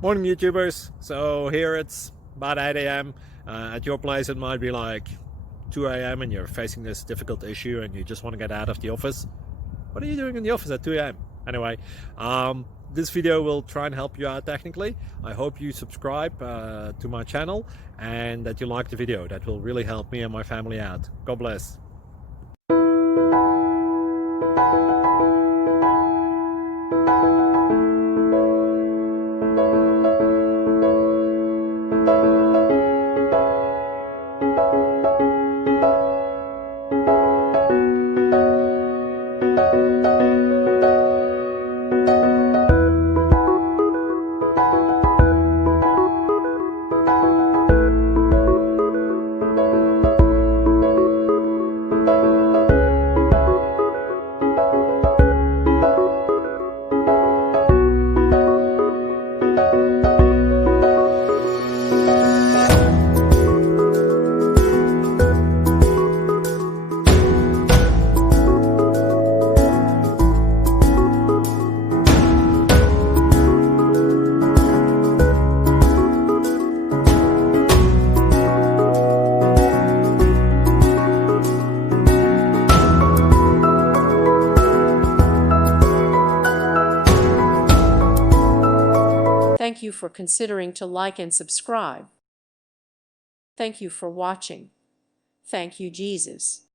Morning YouTubers. So here it's about 8 a.m. At your place it might be like 2 a.m. and you're facing this difficult issue and you just want to get out of the office. What are you doing in the office at 2 a.m.? Anyway, this video will try and help you out technically. I hope you subscribe to my channel and that you like the video. That will really help me and my family out. God bless. Thank you for considering to like and subscribe. Thank you for watching. Thank you, Jesus.